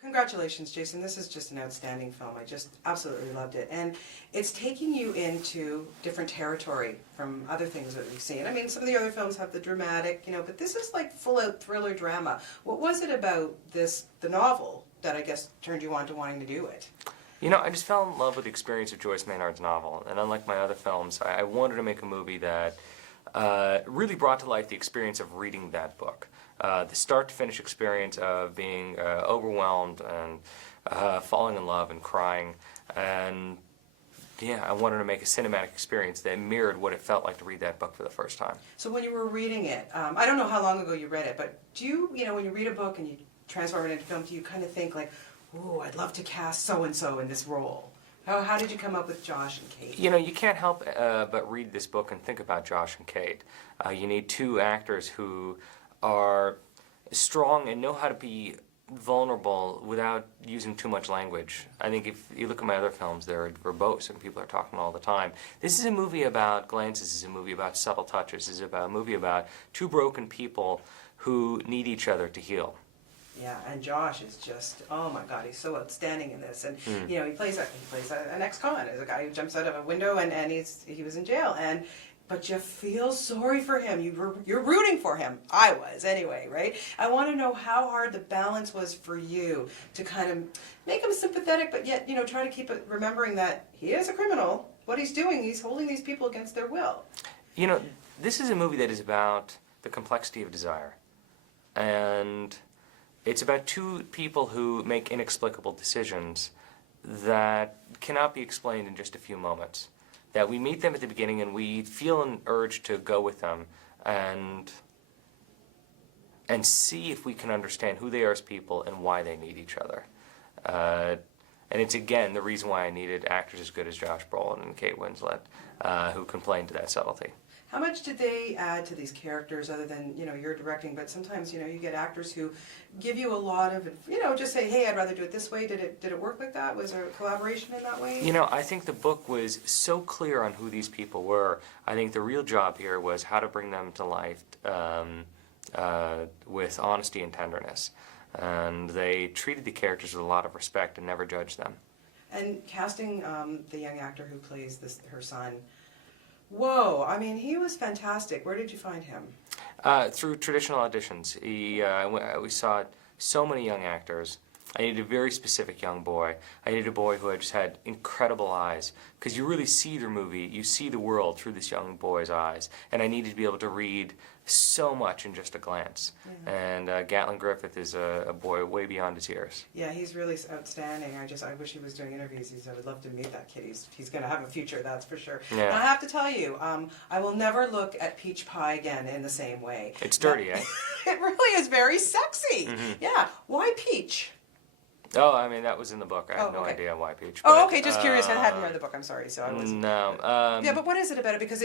Congratulations, Jason. This is just an outstanding film. I just absolutely loved it. And it's taking you into different territory from other things that we've seen. I mean, some of the other films have the dramatic, but this is like full-out thriller drama. What was it about the novel, that I guess turned you on to wanting to do it? I just fell in love with the experience of Joyce Maynard's novel. And unlike my other films, I wanted to make a movie that really brought to life the experience of reading that book. The start-to-finish experience of being overwhelmed and falling in love and crying. And yeah, I wanted to make a cinematic experience that mirrored what it felt like to read that book for the first time. So when you were reading it, I don't know how long ago you read it, but do you, when you read a book and you transform it into film, do you kind of think like, ooh, I'd love to cast so-and-so in this role? How did you come up with Josh and Kate? You can't help but read this book and think about Josh and Kate. You need two actors who are strong and know how to be vulnerable without using too much language. I think if you look at my other films, they're verbose and people are talking all the time. This is a movie about glances. This is a movie about subtle touches. This is a movie about two broken people who need each other to heal. Yeah, and Josh is just, oh my God, he's so outstanding in this. And, he plays an ex-con, as a guy who jumps out of a window and he was in jail. But you feel sorry for him. You're rooting for him. I was, anyway, right? I want to know how hard the balance was for you to kind of make him sympathetic, but yet, try to keep it, remembering that he is a criminal. What he's doing, he's holding these people against their will. This is a movie that is about the complexity of desire. And it's about two people who make inexplicable decisions that cannot be explained in just a few moments. That we meet them at the beginning and we feel an urge to go with them and see if we can understand who they are as people and why they need each other. And it's, again, the reason why I needed actors as good as Josh Brolin and Kate Winslet, who can play into that subtlety. How much did they add to these characters other than, your directing? But sometimes, you get actors who give you a lot of, just say, hey, I'd rather do it this way. Did it work like that? Was there a collaboration in that way? I think the book was so clear on who these people were. I think the real job here was how to bring them to life with honesty and tenderness. And they treated the characters with a lot of respect and never judged them. And casting the young actor who plays her son, whoa, I mean, he was fantastic. Where did you find him? Through traditional auditions. We saw so many young actors. I needed a very specific young boy. I needed a boy who just had incredible eyes, because you really see the movie, you see the world through this young boy's eyes. And I needed to be able to read so much in just a glance. Yeah. And Gatlin Griffith is a boy way beyond his years. Yeah, he's really outstanding. I wish he was doing interviews. I would love to meet that kid. He's going to have a future, that's for sure. Yeah. And I have to tell you, I will never look at Peach Pie again in the same way. It's dirty, eh? It really is very sexy. Mm-hmm. Yeah, why Peach? Oh, I mean, that was in the book. I have no idea why Peach. Oh, okay, just curious. I hadn't read the book. I'm sorry, so I wasn't. No. Yeah, but what is it about it? Because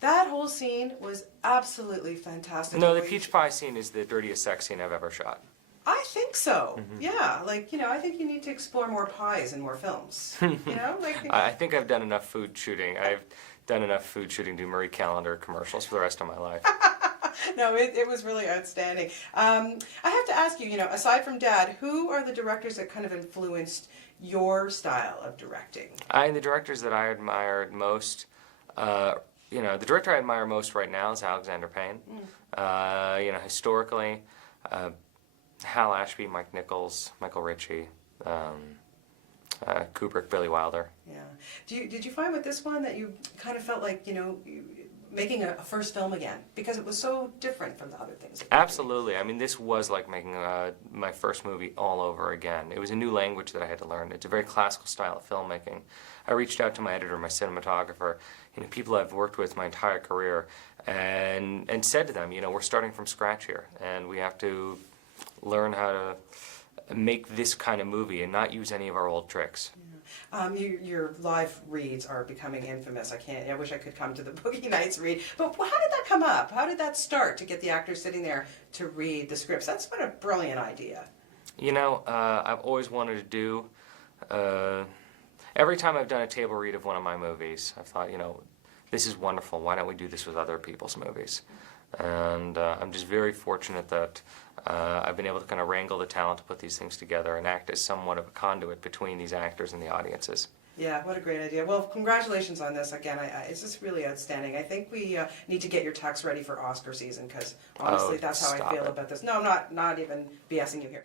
that whole scene was absolutely fantastic. No, the Peach Pie scene is the dirtiest sex scene I've ever shot. I think so. Mm-hmm. Yeah, I think you need to explore more pies in more films. I think I've done enough food shooting. I've done enough food shooting to do Marie Callender commercials for the rest of my life. No, it was really outstanding. I have to ask you, aside from Dad, who are the directors that kind of influenced your style of directing? The directors that I admired most, the director I admire most right now is Alexander Payne. Historically, Hal Ashby, Mike Nichols, Michael Ritchie, Kubrick, Billy Wilder. Yeah. Did you find with this one that you kind of felt like, making a first film again, because it was so different from the other things? Absolutely. I mean, this was like making my first movie all over again. It was a new language that I had to learn. It's a very classical style of filmmaking. I reached out to my editor, my cinematographer, people I've worked with my entire career, and said to them, we're starting from scratch here, and we have to learn how to make this kind of movie and not use any of our old tricks. Your live reads are becoming infamous. I wish I could come to the Boogie Nights read. But how did that come up? How did that start to get the actors sitting there to read the scripts? That's been a brilliant idea. I've always wanted to do, every time I've done a table read of one of my movies, I've thought, this is wonderful. Why don't we do this with other people's movies? And I'm just very fortunate that I've been able to kind of wrangle the talent to put these things together and act as somewhat of a conduit between these actors and the audiences. Yeah, what a great idea. Well, congratulations on this. Again, it's just really outstanding. I think we need to get your text ready for Oscar season because honestly, that's how I feel about this. No, I'm not even BSing you here.